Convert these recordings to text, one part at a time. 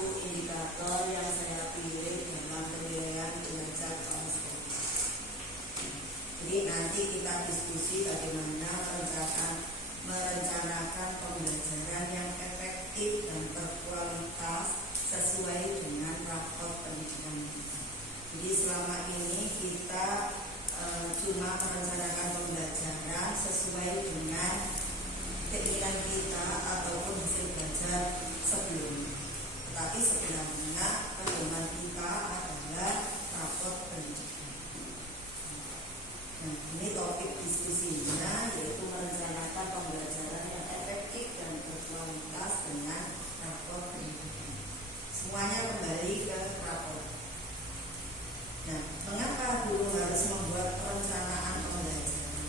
satu indikator yang saya pilih dalam penilaian kinerja kepala sekolah. Jadi nanti kita diskusi bagaimana merencanakan pembelajaran yang efektif dan berkualitas sesuai dengan rapor pendidikan kita. Jadi selama ini kita cuma merencanakan pembelajaran sesuai dengan keinginan kita ataupun hasil belajar sebelumnya. Tetapi sebenarnya pedoman kita adalah rapor pendidikan. Nah, ini topik diskusinya, yaitu merencanakan pembelajaran yang efektif dan berkualitas dengan rapor pendidikan. Semuanya kembali ke rapor. Nah, mengapa guru harus membuat perencanaan pembelajaran?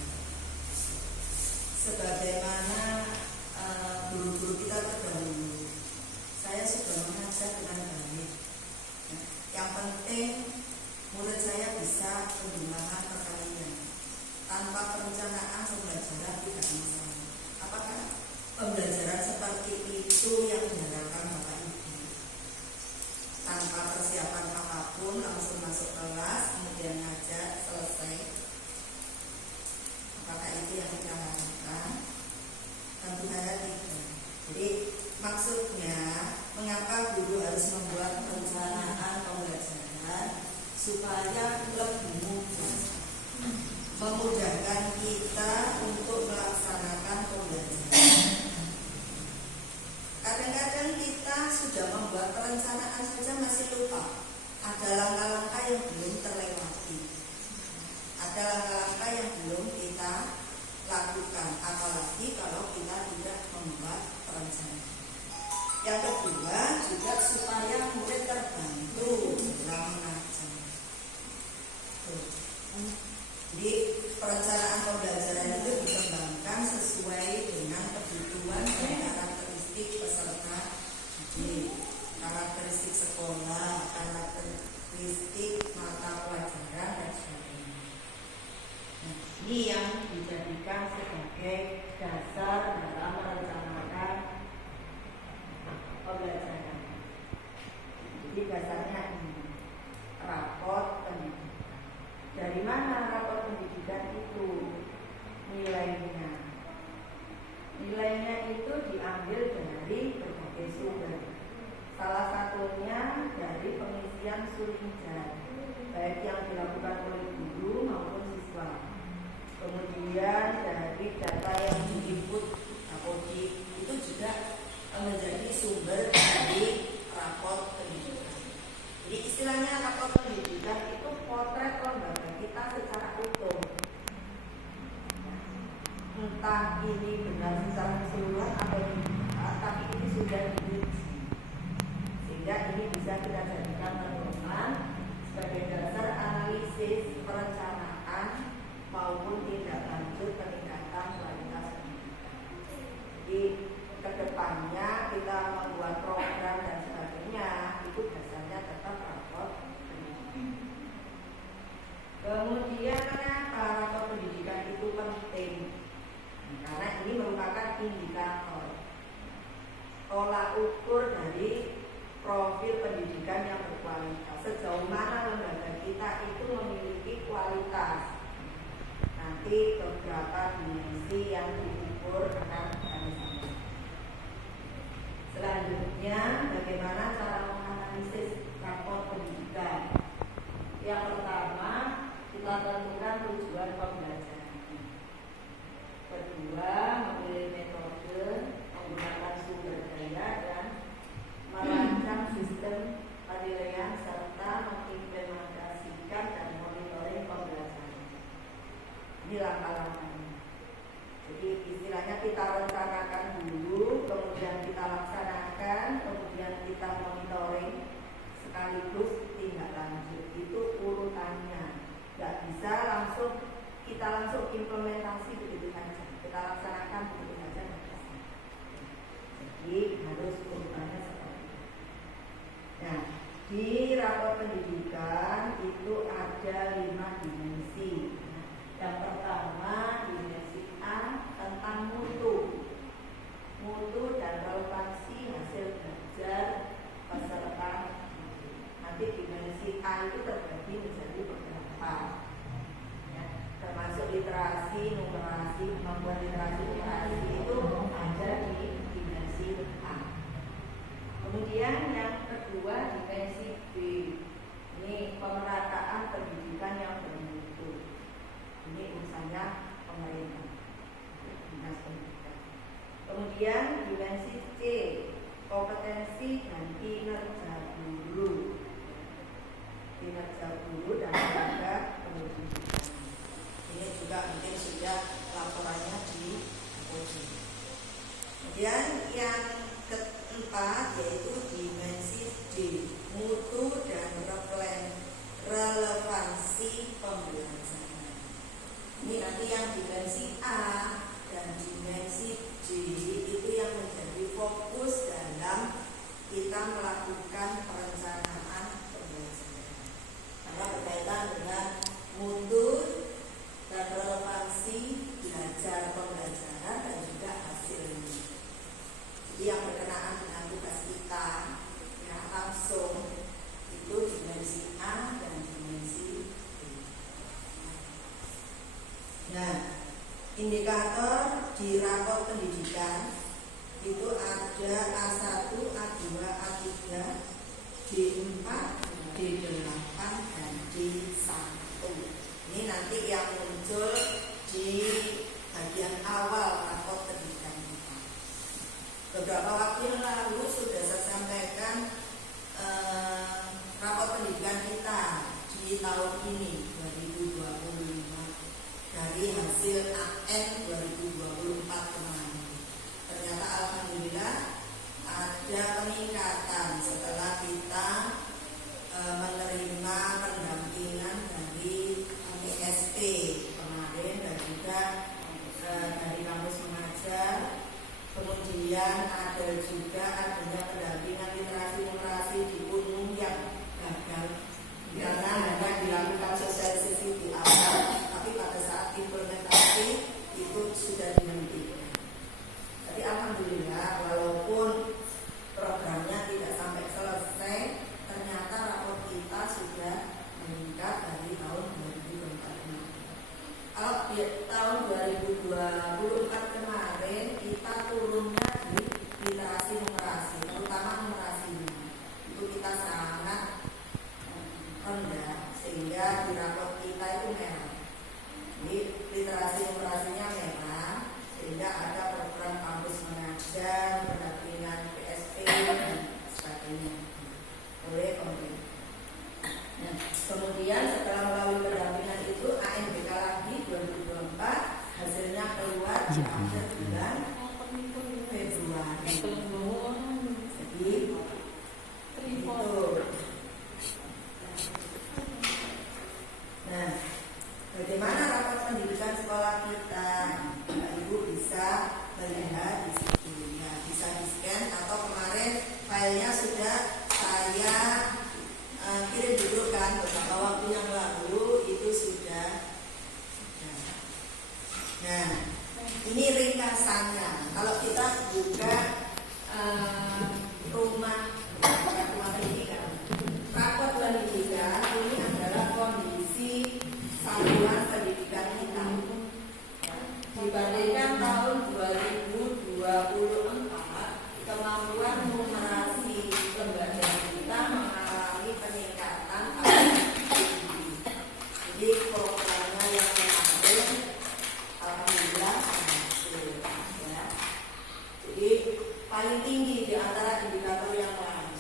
Sebagaimana guru-guru kita terdahulu, saya sudah mengajar dengan baik. Nah, yang penting murid saya bisa penjualan perkalian. Tanpa perencanaan pembelajaran tidak masalah. Apakah pembelajaran seperti itu yang diharapkan Bapak Ibu? Tanpa persiapan apapun langsung masuk kelas, kemudian ngajar, selesai. Apakah itu yang kita harapkan? Tentu saja tidak. Jadi maksudnya mengapa guru harus membuat perencanaan pembelajaran supaya lebih mudah, memudahkan kita untuk melaksanakan pembelajaran. Kadang-kadang kita sudah membuat perencanaan saja masih lupa. Ada langkah-langkah yang belum terlewati. Ada langkah-langkah yang belum kita lakukan, apalagi kalau kita tidak membuat perencanaan. Yang kedua juga supaya murid terbantu dalam mengajar. Jadi perencanaan pembelajaran itu dikembangkan sesuai dengan kebutuhan dan karakteristik peserta didik, karakteristik sekolah, karakteristik mata pelajaran dan sebagainya. Nah, ini yang dijadikan sebagai dasar dalam merencanakan pembelajaran. Jadi dasarnya ini rapor pendidikan. Dari mana rapor pendidikan itu? Nilainya. Nilainya itu diambil dari berbagai sumber. Salah satunya dari pengisian surinjan, baik yang dilakukan oleh guru maupun siswa. Kemudian dari data yang diinput Apodik itu juga menjadi sumber dari rapor pendidikan. Jadi istilahnya rapor pendidikan itu potret lembaga kita secara utuh. Entah ini benar secara keseluruhan atau tidak, tapi ini sudah diuji, sehingga ini bisa kita jadikan pedoman sebagai dasar analisis perencanaan maupun tindak lanjut peningkatan kualitas pendidikan. Jadi kedepannya kita membuat program dan sebagainya itu dasarnya tetap rapor pendidikan. Kemudian kenapa rapor pendidikan itu penting? Karena ini merupakan indikator tolak ukur dari profil pendidikan yang berkualitas. Sejauh mana lembaga kita itu memiliki kualitas. Nanti beberapa dimensi yang diukur akan kami sampaikan. Selanjutnya, bagaimana cara menganalisis rapor pendidikan? Yang pertama, kita tentukan tujuan pembelajaran. Kedua, memilih metode, menggunakan sumber daya dan merancang sistem penilaian serta mengimplementasikan dan monitoring pembelajaran. Ini langkah-langkahnya. Jadi istilahnya kita rencanakan dulu, kemudian kita laksanakan, kemudian kita monitoring, sekaligus tindak lanjut. Itu urutannya. Gak bisa kita langsung implementasi begitu saja. Kita laksanakan begitu saja. Jadi harus urutannya seperti itu. Nah, di rapor pendidikan itu ada 5 dimensi. Yang pertama, dimensi A tentang mutu dan relevansi hasil belajar peserta itu terbagi menjadi beberapa, ya, termasuk literasi, numerasi, kemampuan literasi numerasi itu ada di dimensi A. Kemudian yang kedua dimensi B, ini pemerataan pendidikan yang bermutu. Ini urusannya pemerintah, dinas pendidikan. Kemudian dimensi C, kompetensi dan kinerja guru, dan tenaga pendidikan. Ini juga mungkin sudah laporannya di Podi. Kemudian yang keempat yaitu dimensi D, mutu dan relevansi pembelajaran. Ini nanti yang dimensi A dan dimensi D itu yang menjadi fokus dalam kita melakukan perencanaan pembelajaran, karena berkaitan dengan mutu dan relevansi pembelajaran dan juga hasilnya. Jadi yang berkenaan dengan tugas kita ya langsung itu dimensi A dan dimensi B. Nah, indikator di rapor pendidikan itu ada A1, A2, A3, D4, D8, dan D1. Ini nanti yang muncul di bagian awal rapor pendidikan kita. Beberapa waktu yang lalu sudah saya sampaikan rapor pendidikan kita di tahun ini 2025 dari hasil AN 2024 kemarin. Ternyata alhamdulillah ada peningkatan setelah kita menerima pendampingan dari PSP kemarin dan juga dari kampus mengajar. Kemudian ada juga adanya pendampingan literasi numerasi di Unmul yang gagal karena hanya dilakukan sosialisasi di awal, tapi pada saat implementasi itu sudah dihentikan. Tapi alhamdulillah walaupun programnya tidak sampai selesai, ternyata rapor kita sudah meningkat dari tahun 2024. Kalau di tahun 2024 kemarin kita turunnya di literasi numerasi, terutama numerasinya itu kita sangat rendah sehingga di rapor kita itu merah. Jadi literasi numerasinya merah sehingga ada program kampus mengajar, pendampingan PSP dan sebagainya oleh pemerintah. Nah, kemudian setelah melalui pendampingan itu ANBK lagi 2024 hasilnya keluar di akhir bulan Februari. Jadi itu. Nah, bagaimana rapor pendidikan sekolah kita? Bapak Ibu bisa melihat di situ. Nah, bisa di-scan atau kemarin filenya sudah saya kirim dulu kan beberapa waktu yang lalu itu sudah. Nah, ini ringkasannya. Kalau kita buka rumah pendidikan, rapor pendidikan ini adalah kondisi satuan pendidikan kita dibandingkan tahun 2024. Kemampuan numerasi lembaga kita mengalami peningkatan. Jadi programnya yang kemarin alhamdulillah berhasil ya. Jadi paling tinggi di antara indikator yang lain.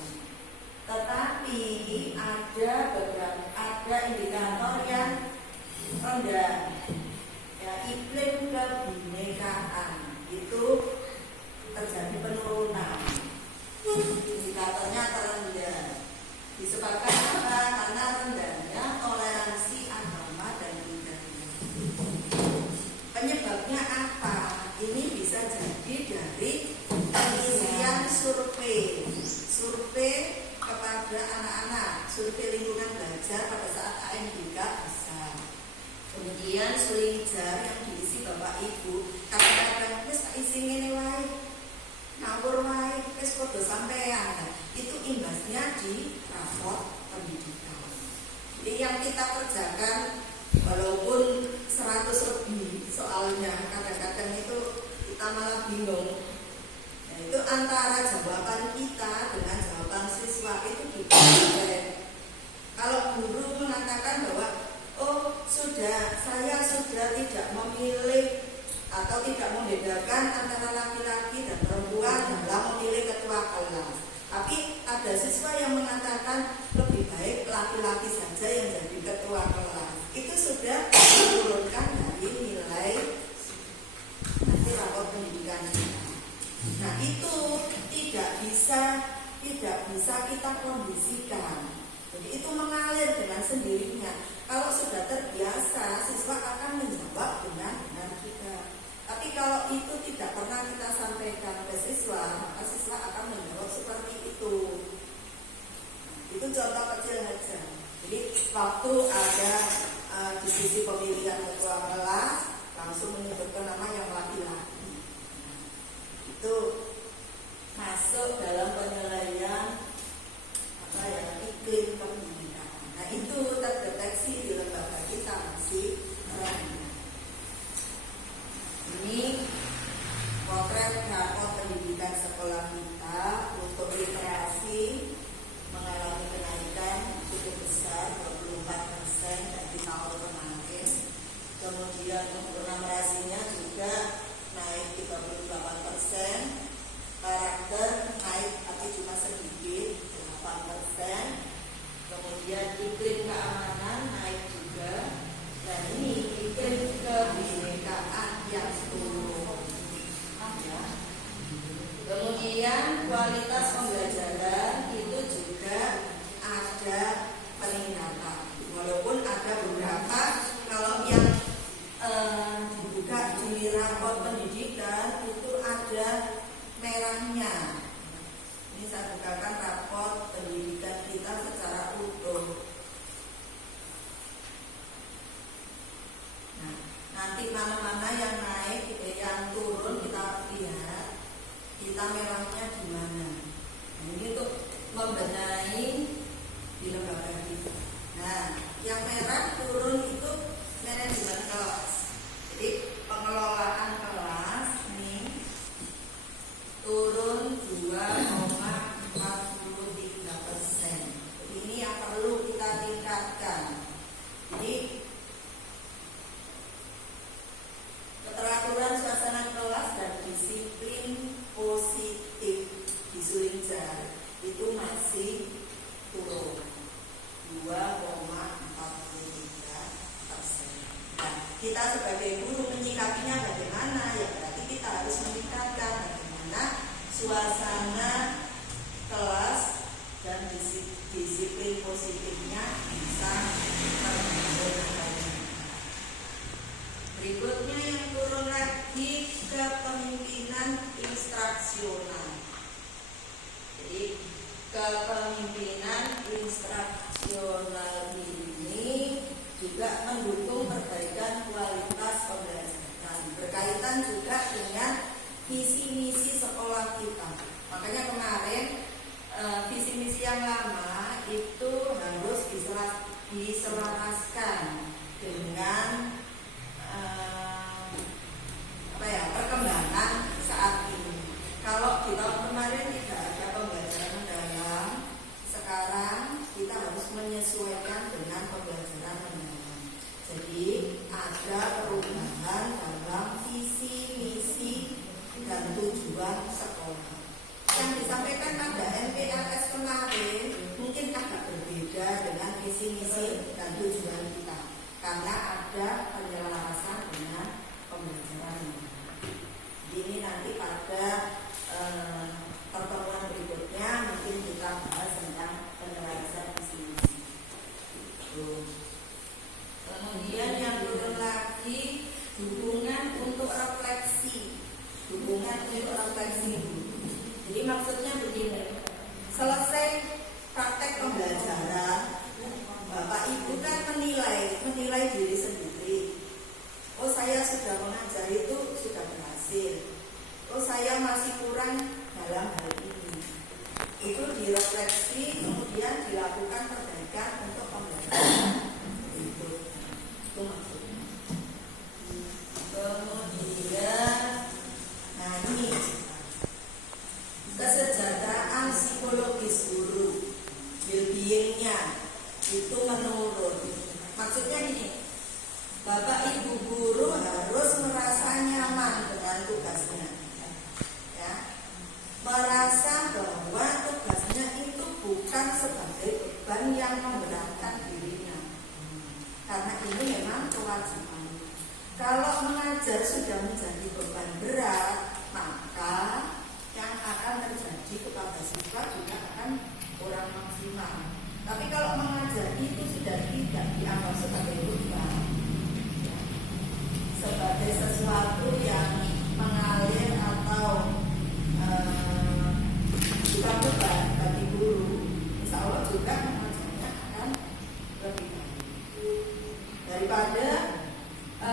Tetapi ada indikator yang rendah. Ya, iklim kebinekaan itu terjadi penurunan. Indikatornya terendah. Disebabkan apa? Karena rendahnya toleransi agama dan budaya. Penyebabnya apa? Ini bisa jadi dari pengisian survei kepada anak-anak, survei lingkungan belajar pada saat ANBK bisa. Kemudian sulinjar yang diisi Bapak Ibu, kadang-kadang wis tak isi ngene wae, ngawur wae, wis padha sampean. Itu imbasnya di rapor pendidikan. Jadi yang kita kerjakan walaupun 100 lebih soalnya kadang-kadang itu kita malah bingung. Nah, itu antara jawaban kita dengan jawaban siswa itu berbeda. Kalau guru mengatakan bahwa saya sudah tidak memilih atau tidak membedakan antara laki-laki dan perempuan dalam memilih ketua kelas. Tapi ada siswa yang mengatakan lebih baik laki-laki saja yang jadi ketua kelas. Itu sudah diturunkan dari nilai nanti rapor pendidikan kita. Nah itu tidak bisa kita kondisikan. Jadi itu mengalir dengan sendirinya. Kalau sudah terbiasa, siswa akan menjawab dengan benar juga. Tapi kalau itu tidak pernah kita sampaikan ke siswa, maka siswa akan menjawab seperti itu. Itu contoh kecil saja. Jadi waktu ada diskusi pemilihan ketua kelas, langsung menyebutkan nama yang laki-laki. Itu masuk dalam penilaian iklim pendidikan. Nah itu terdeteksi di lembaga kita masih rendah. Ini potret rapor pendidikan sekolah kita untuk literasi mengalami kenaikan cukup besar 24% dari tahun kemarin. Kemudian untuk numerasinya juga naik 38%. Karakter naik tapi cuma sedikit 8%. Kemudian iklim keamanan naik juga. Dan ini iklim kebinekaan yang turun. Kemudian kualitas pembelajaran itu juga ada peningkatan. Walaupun ada beberapa, kalau yang dibuka di rapor pendidikan itu ada merahnya. Ini saya bukakan rapor pendidikan kita secara utuh. Nah, nanti mana-mana yang naik, yang turun kita lihat, kita merahnya di mana. Nah, ini untuk membenahi di lembaga kita. Nah, yang merah turun itu manajemen kelas. Jadi pengelolaan kelas nih turun 2,43%. Ini yang perlu kita tingkatkan. Jadi keteraturan suasana kelas dan disiplin positif di Sulinjar itu masih turun 2,43%. Nah, kita sebagai guru menyikapinya bagaimana? Ya berarti kita harus meningkatkan bagaimana suasana kelas dan disiplin positifnya bisa terbangun. Berikutnya yang turun lagi kepemimpinan instruksional. Jadi kepemimpinan instruksional ini juga mendukung perbaikan kualitas pembelajaran. Berkaitan juga dengan visi misi sekolah kita. Makanya kemarin visi misi yang lama itu harus diselaraskan dengan perkembangan saat ini. Kalau di tahun kemarin tidak ada pembelajaran mendalam, sekarang kita harus menyesuaikan dengan pembelajaran mendalam. Jadi ada perubahan dalam visi misi dan tujuan sekolah. Yang disampaikan pada MPLS kemarin mungkin agak berbeda dengan visi misi dan tujuan kita, karena ada penyelarasan dengan pembelajaran. Ini nanti pada pertemuan berikutnya mungkin kita bahas tentang penyelarasan visi misi. Kemudian yang turun lagi dukungan untuk refleksi. Jadi maksudnya begini, selesai praktek pembelajaran, Bapak Ibu kan menilai diri sendiri. Oh, saya sudah mengajar itu sudah berhasil. Oh, saya masih kurang dalam hal ini. Itu direfleksi, kemudian dilakukan perbaikan untuk pembelajaran sebagai beban yang memberatkan dirinya. Karena ini memang kewajiban. Kalau mengajar sudah menjadi beban berat, maka yang akan terjadi kepada siswa juga akan kurang maksimal. Tapi kalau mengajar itu sudah tidak dianggap sebagai beban, ya, sebagai sesuatu yang mengalir atau bukan beban bagi guru, insya Allah juga mengajarnya akan lebih baik daripada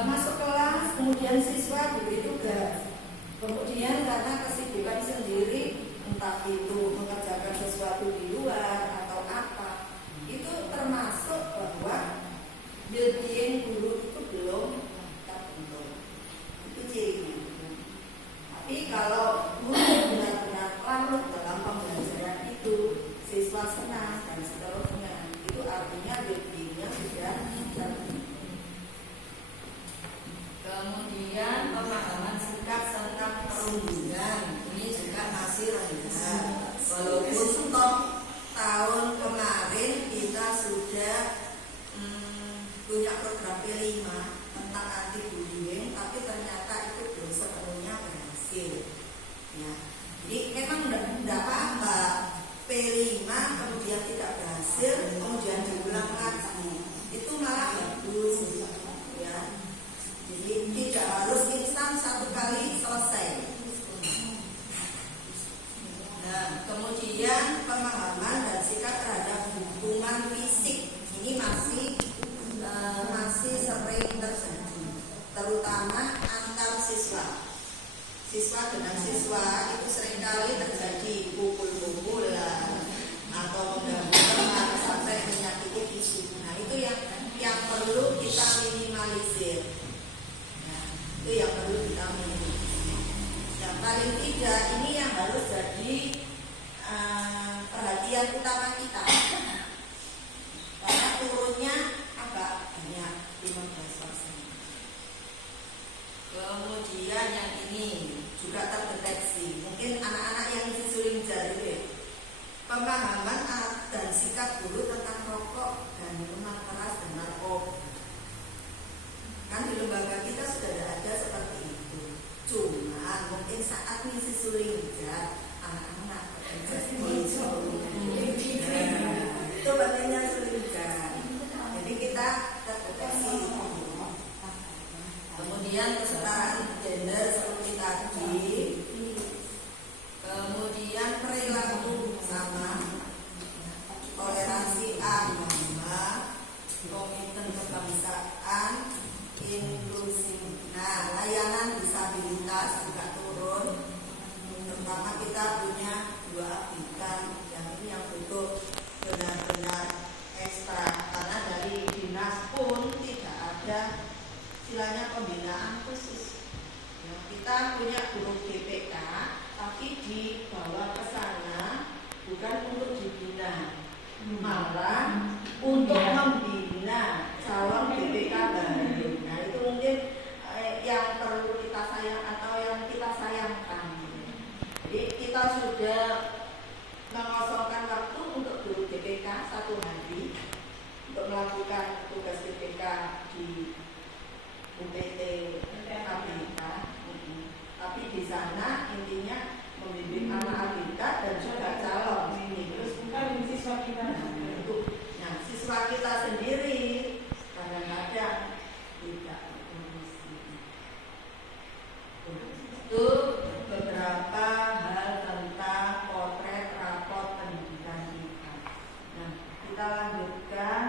masuk kelas kemudian siswa diberi tugas, kemudian karena kesibukan sendiri entah itu mengerjakan sesuatu di luar atau apa, itu termasuk bahwa well-being guru itu belum terbentuk. Itu cirinya. Tapi kalau guru benar-benar larut dalam pembelajaran itu, siswa senang dan seterusnya, itu artinya well-being-nya sudah terbentuk. Kemudian pemahaman sikap tentang perundungan ini juga masih rendah. Walaupun toh tahun kemarin kita sudah punya program P5 tentang anti bullying, tapi ternyata itu belum sepenuhnya berhasil. Ya, jadi memang tidak apa-apa P5 kemudian tidak berhasil, kemudian diulang lagi, itu malah bagus. Ya, jadi tidak harus instan satu kali selesai. Nah, kemudian pemahaman dan sikap terhadap hubungan fisik ini masih sering terjadi, terutama antar siswa. Siswa dengan siswa itu seringkali terjadi pukul-pukulan atau mengganggu teman sampai menyakiti fisik. Nah, itu yang perlu kita minimalisir. Nah, itu yang perlu kita minimalisir. Yang paling tidak ini yang harus jadi perhatian utama kita. Karena turunnya agak banyak 15%. Kemudian yang ini juga terdeteksi, mungkin anak-anak yang disuling jari, pemahaman dan sikap guru tentang rokok dan minuman keras dan narkoba. Kan di lembaga kita sudah ada seperti itu. Cuma mungkin saat misi suling jar anak-anak itu pentingnya suling jar. Jadi kita terdeteksi. Kemudian kesetaraan gender seperti tadi, kemudian perilaku sama, toleransi agama, komitmen kebangsaan, inklusi. Nah, layanan disabilitas juga turun. Terutama kita punya 2 abikan yang ini yang butuh benar-benar ekstra, karena dari dinas pun tidak ada istilahnya pembinaan khusus. Ya, kita punya guru BPK, tapi dibawa ke sana bukan untuk dibina, malah untuk membina calon BPK baru. Nah, itu mungkin yang perlu kita sayang atau yang kita sayangkan. Jadi kita sudah mengosongkan waktu untuk guru BPK 1 hari untuk melakukan tugas BPK di UPT ABK, tapi di sana intinya membimbing anak ABK dan juga calon ini. Terus bukan siswa kita. Nah, siswa kita sendiri kadang-kadang tidak berfungsi. Itu beberapa hal tentang potret rapor pendidikan kita. Nah, kita lanjutkan.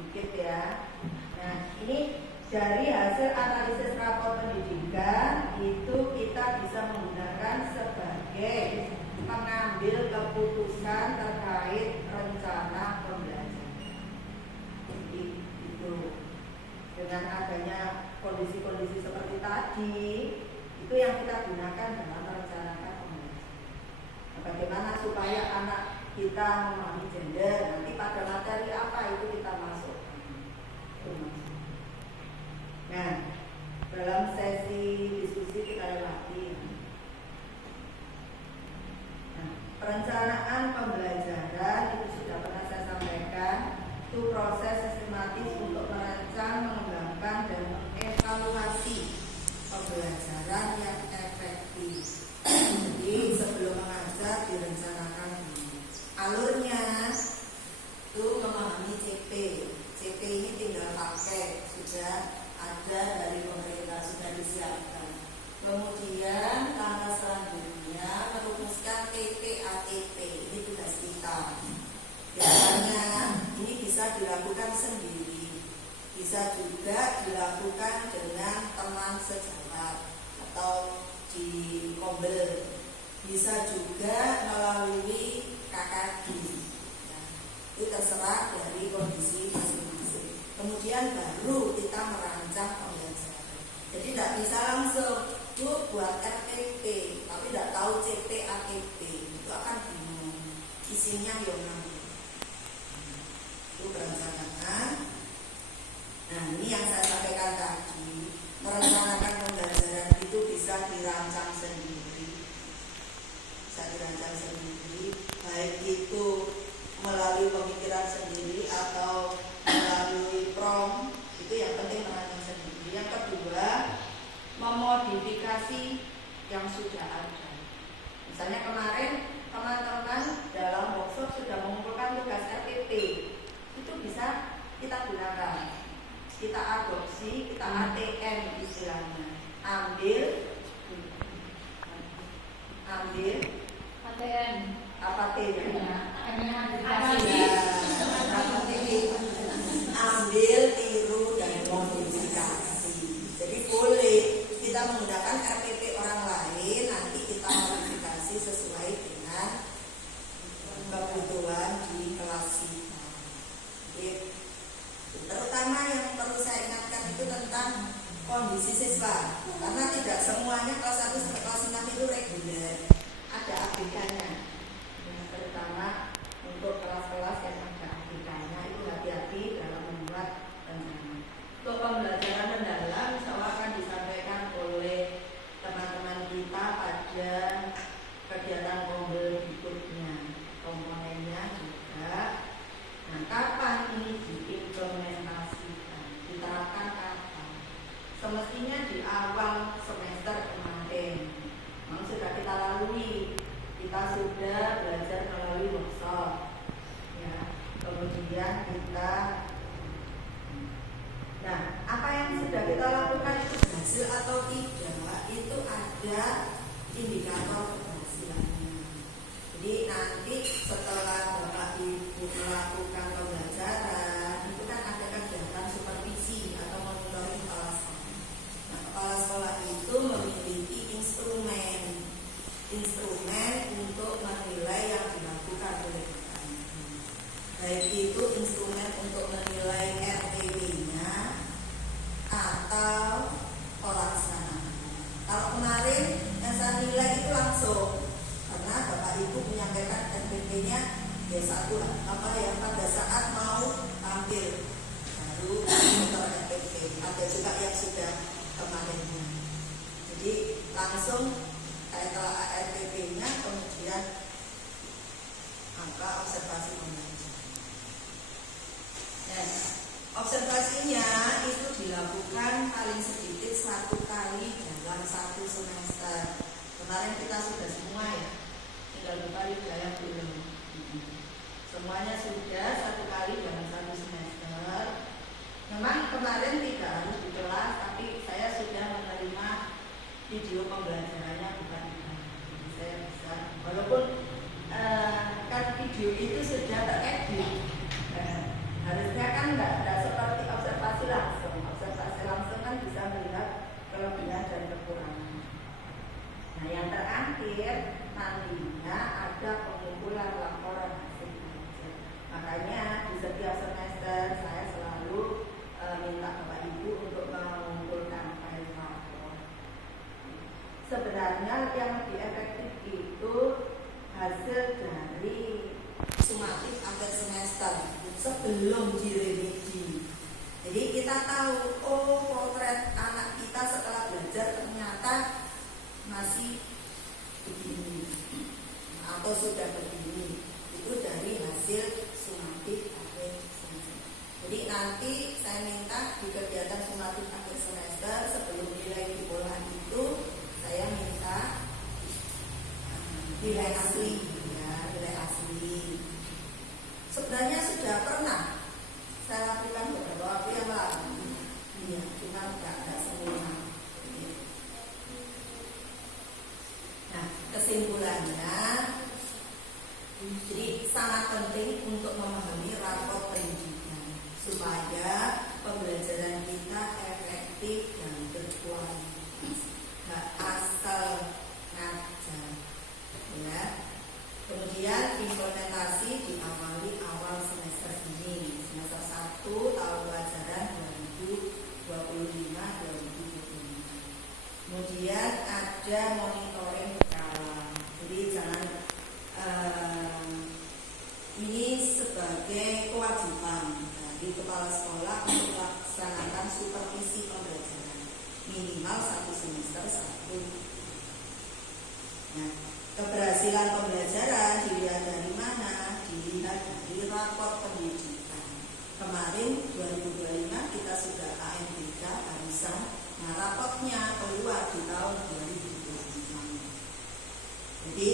Dikit ya. Nah, ini dari hasil analisis rapor pendidikan itu kita bisa menggunakan sebagai pengambil keputusan terkait rencana pembelajaran. Jadi itu dengan adanya kondisi-kondisi seperti tadi, itu yang kita gunakan dalam merencanakan pembelajaran. Nah, bagaimana supaya anak kita memahami gender, nanti pada materi apa itu kita masuk. Nah, dalam sesi diskusi kita lewati Perencanaan pembelajaran itu sudah pernah saya sampaikan, itu proses sistematis untuk merancang, mengembangkan dan mengevaluasi pembelajaran yang efektif. Jadi sebelum mengajar direncanakan dulu. Alurnya itu memahami CP. CP ini tinggal pakai, sudah ada dari pemerintah, sudah disiapkan. Kemudian langkah selanjutnya merumuskan TP ATP. Ini tugas kita. Biasanya ini bisa dilakukan sendiri, bisa juga dilakukan dengan teman sejawat atau di kombel, bisa juga melalui KKD. Ya, itu terserah dari kondisi masing-masing. Kemudian baru kita merancang pembelajaran. Jadi tidak bisa langsung buat RTP tapi tidak tahu CP ATP, itu akan bingung isinya yang itu perencanaan. Nah, ini yang saya sampaikan tadi, merencanakan pembelajaran itu bisa dirancang sendiri, baik itu melalui pemikiran sendiri atau melalui prom, itu yang penting merancang sendiri. Yang kedua, memodifikasi yang sudah ada. Misalnya kemarin teman-teman dalam workshop sudah mengumpulkan tugas RTP, itu bisa kita gunakan, kita adopsi, kita ATM istilahnya, ambil ATM apa T-nya? Ambil, tiru dan modifikasi. Jadi boleh kita menggunakan RTP orang lain, nanti kita modifikasi sesuai dengan kebutuhan di kelas kita. Terutama yang perlu saya ingatkan itu tentang kondisi siswa, karena tidak semuanya kelas 1 sampai kelas 6 itu reguler, ada ABK-nya. Terutama untuk kelas-kelas yang ada ABK-nya itu hati-hati dalam membuat rencana. Untuk pembelajaran mendalam insya Allah akan disampaikan oleh teman-teman kita pada kegiatan kombel berikutnya, komponennya juga. Nah, kapan ini diimplementasikan, diterapkan kapan? Semestinya di awal semester kemarin, memang sudah kita lalui, kita sudah belajar melalui workshop, ya. Kemudian kita, nah, apa yang sudah kita lakukan itu berhasil atau tidak, itu ada indikator keberhasilannya. Jadi nanti setelah Bapak Ibu melakukan pembelajaran, itu kan ada kegiatan supervisi atau monitoring kepala sekolah. Nah, kepala sekolah itu memiliki instrumen untuk menilai yang dilakukan oleh kita. Baik itu instrumen untuk menilai RTW-nya atau pelaksanaan. Kalau kemarin yang saya nilai itu langsung, karena Bapak Ibu menyampaikan RTP-nya ya satu lah, apa ya, pada saat mau ambil baru motor RTP. Ada juga yang sudah kemarinnya. Jadi langsung kayak kalau RTP-nya, kemudian observasi pembelajaran. Nah, observasinya itu dilakukan paling sedikit 1 kali dalam 1 semester. Kemarin kita sudah semua ya, tinggal Bapak Ibu yang belum. Semuanya sudah 1 kali dalam 1 semester. Memang kemarin tidak harus di kelas, tapi saya sudah menerima video pembelajarannya bukan di kelas. Jadi saya bisa, walaupun kan video itu sudah teredit, harusnya kan tidak seperti observasi langsung. Observasi langsung kan bisa melihat kelebihan dan kekurangan. Nah, yang terakhir nantinya ada pengumpulan laporan hasil kerja. Makanya di setiap semester saya selalu minta Bapak Ibu untuk mengumpulkan file lapor. Sebenarnya yang lebih efektif itu hasil dari sumatif akhir semester sebelum direvisi. Jadi kita tahu, oh, potret anak kita setelah belajar ternyata masih begini, atau sudah berdiri. Itu dari hasil sumatif akhir semester. Jadi nanti saya minta di kegiatan sumatif akhir semester sebelum nilai diolah itu saya minta nilai asli, ya, nilai asli. Sebenarnya sudah pernah saya lakukan beberapa waktu yang lalu, ya, cuma tidak sempurna. Nah, kesimpulannya, jadi sangat penting untuk memahami rapor pendidikan supaya pembelajaran kita efektif dan berkualitas. Gak asal ngajar, ya. Kemudian implementasi diawali awal semester ini, semester 1 tahun pelajaran 2025-2025. Kemudian ada monitoring berkala. Jadi jangan ini sebagai kewajiban dari kepala sekolah untuk melaksanakan supervisi pembelajaran minimal 1 semester 1. Nah, keberhasilan pembelajaran dilihat dari mana? Dilihat dari rapor pendidikan. Kemarin 2025 kita sudah ANBK barisan. Nah, raportnya keluar di tahun 2026. Jadi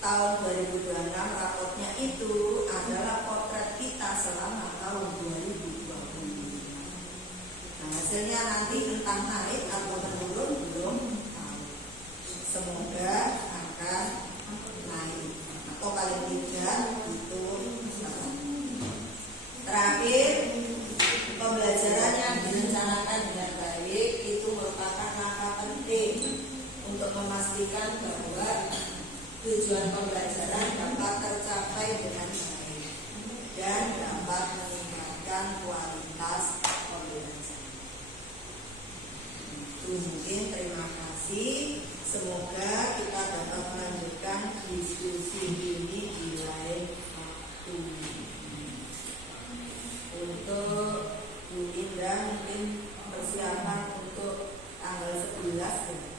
tahun 2026 raportnya itu adalah potret kita selama tahun 2025. Nah, hasilnya nanti entah naik atau menurun belum tahu. Semoga akan naik atau paling tidak itu. Terakhir, pembelajaran yang direncanakan dengan baik itu merupakan langkah penting untuk memastikan bahwa tujuan pembelajaran dapat tercapai dengan baik dan dapat meningkatkan kualitas pembelajaran. Itu mungkin, terima kasih. Semoga kita dapat melanjutkan diskusi ini di lain waktu. Untuk Bu Linda mungkin persiapan untuk tanggal 11